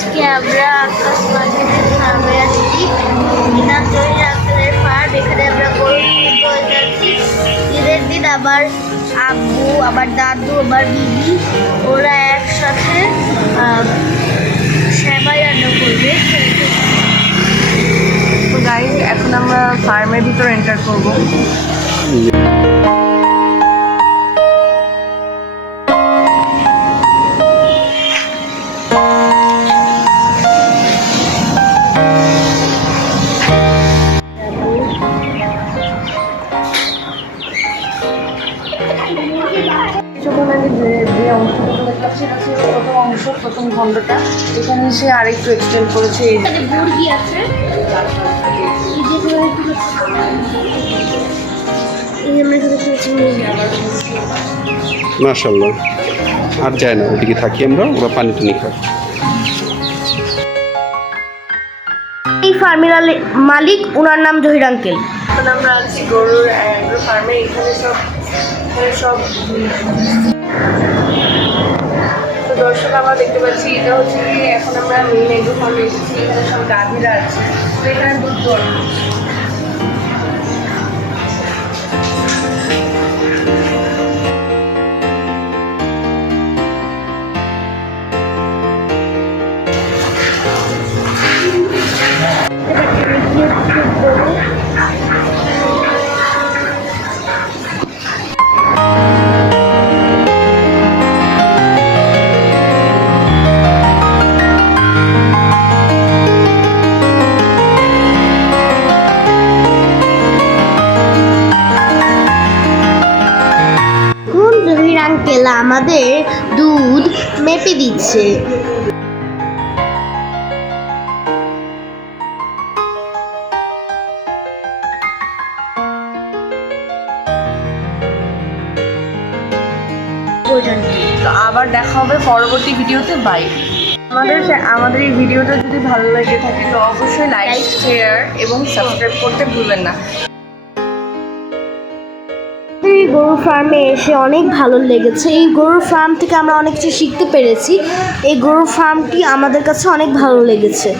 আজকে আমরা আকাশ মার্কেটের ফার্মে আছি। দিনাজপুরের আঙ্কেলের ফার্ম। এখানে আমরা গরু কিনতে যাচ্ছি। ঈদের দিন আমার আব্বু, আমার দাদু, আমার দিদি ওরা একসাথে সেমাই রান্না করবে। তো গাইস, এখন আমরা ফার্মের ভিতরে এন্টার করব। যে অংশটুকু দেখলাম সেটা ছিল প্রথম অংশ, প্রথম খণ্ডটা। এখানে সে আরেকটু এক্সটেন্ড করেছে। মুরগি আছে, মাশাআল্লাহ। আর যায় না, ওদিকে থাকি আমরা, ওরা পানি টানি খায়। এই ফার্মের মালিক, ওনার নাম জহির আঙ্কেল। এখন আমরা আছি গরুর ফার্মে। এখানে সব তো দর্শক আমরা দেখতে পাচ্ছি, এটা হচ্ছে কি এখন আমরা মেইন এগ্রো ফার্মে এসেছি। এখানে সব গাভীরা আছে, তো এখানে দুধ দর আঙ্কেল আমাদের দুধ মেপে দিচ্ছে। তো আবার দেখা হবে পরবর্তী ভিডিওতে। বাই। আমাদের এই ভিডিওটা যদি ভালো লাগে থাকে তো অবশ্যই লাইক, শেয়ার এবং সাবস্ক্রাইব করতে ভুলবেন না। এই গরুর ফার্মে এসে অনেক ভালো লেগেছে। এই গরুর ফার্ম থেকে আমরা অনেক কিছু শিখতে পেরেছি। এই গরুর ফার্মটি আমাদের কাছে অনেক ভালো লেগেছে।